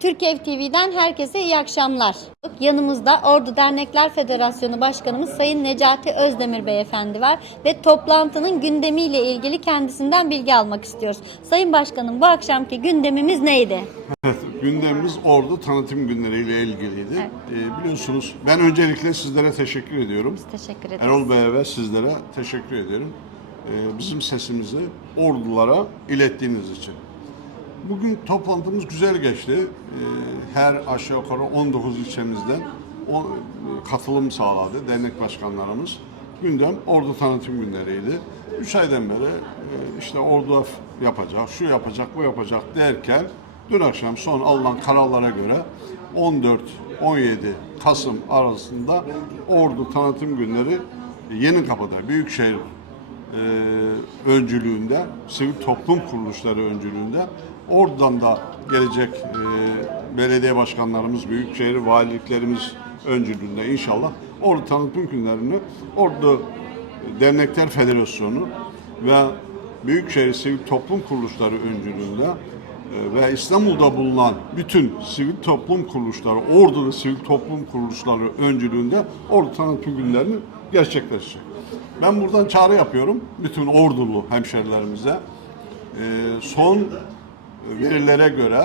Türk Ev TV'den herkese iyi akşamlar. Yanımızda Ordu Dernekler Federasyonu Başkanımız Sayın Necati Özdemir Beyefendi var ve toplantının gündemiyle ilgili kendisinden bilgi almak istiyoruz. Sayın Başkanım bu akşamki gündemimiz neydi? Evet, gündemimiz Ordu tanıtım günleriyle ilgiliydi. Ee, biliyorsunuz ben öncelikle sizlere teşekkür ediyorum. Teşekkür ederiz. Erol Bey'e ve sizlere teşekkür ediyorum. Ee, bizim sesimizi ordulara ilettiğiniz için. Bugün toplantımız güzel geçti. Ee, her aşağı yukarı 19 ilçemizden o, katılım sağladı dernek başkanlarımız. Gündem Ordu tanıtım günleriydi. 3 aydan beri e, işte Ordu yapacak, şu yapacak, bu yapacak derken dün akşam son alınan kararlara göre 14-17 Kasım arasında Ordu tanıtım günleri Yenikapı'da Büyükşehir e, öncülüğünde, sivil toplum kuruluşları öncülüğünde oradan da gelecek e, belediye başkanlarımız, büyükşehir valiliklerimiz öncülüğünde inşallah Ordu tanıtım günlerini Ordu Dernekler Federasyonu ve Büyükşehir Sivil Toplum Kuruluşları öncülüğünde e, ve İstanbul'da bulunan bütün sivil toplum kuruluşları, Ordu ve sivil toplum kuruluşları öncülüğünde Ordu tanıtım günlerini gerçekleşecek. Ben buradan çağrı yapıyorum bütün Ordulu hemşerilerimize. E, son verilere göre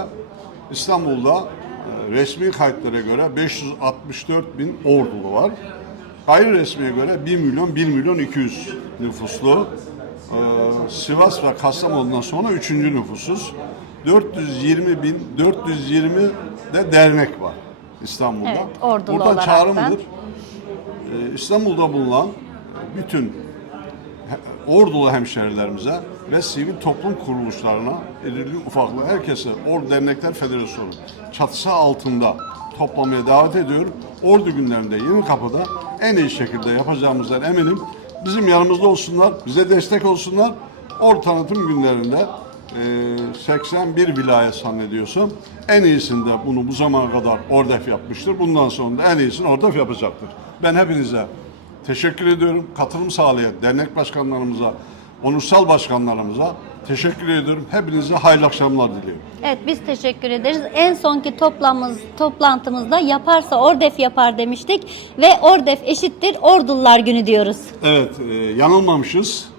İstanbul'da e, resmi kayıtlara göre 564 bin ordulu var. Gayri resmiye göre 1 milyon 1 milyon 200 nüfuslu. Ee, Sivas ve Kastamonu'dan sonra 3. nüfusuz. 420 bin 420 de dernek var İstanbul'da. Evet, ordulu Buradan olarak çağrımdır. da. Ee, İstanbul'da bulunan bütün ordulu hemşerilerimize ve sivil toplum kuruluşlarına, irili ufaklı herkese Ordu Dernekler Federasyonu çatısı altında toplamaya davet ediyorum. Ordu günlerinde Yeni Kapı'da en iyi şekilde yapacağımızdan eminim. Bizim yanımızda olsunlar, bize destek olsunlar. Ordu tanıtım günlerinde e, 81 vilayet zannediyorsam en iyisinde bunu bu zamana kadar Ordef yapmıştır. Bundan sonra da en iyisini Ordef yapacaktır. Ben hepinize Teşekkür ediyorum. Katılım sağlayan dernek başkanlarımıza, onursal başkanlarımıza teşekkür ediyorum. Hepinize hayırlı akşamlar diliyorum. Evet biz teşekkür ederiz. En sonki toplamımız, toplantımızda yaparsa Ordef yapar demiştik ve Ordef eşittir Ordular günü diyoruz. Evet, e, yanılmamışız.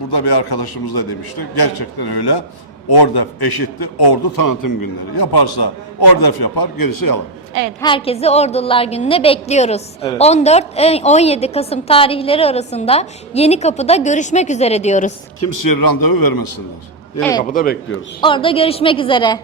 Burada bir arkadaşımız da demişti. Gerçekten öyle. Ordef eşittir ordu tanıtım günleri. Yaparsa Ordef yapar, gerisi yalan. Evet, herkesi Ordular Günü'ne bekliyoruz. Evet. 14-17 Kasım tarihleri arasında Yeni Kapı'da görüşmek üzere diyoruz. Kimseye randevu vermesinler. Yeni Evet. kapıda bekliyoruz. Orada görüşmek üzere.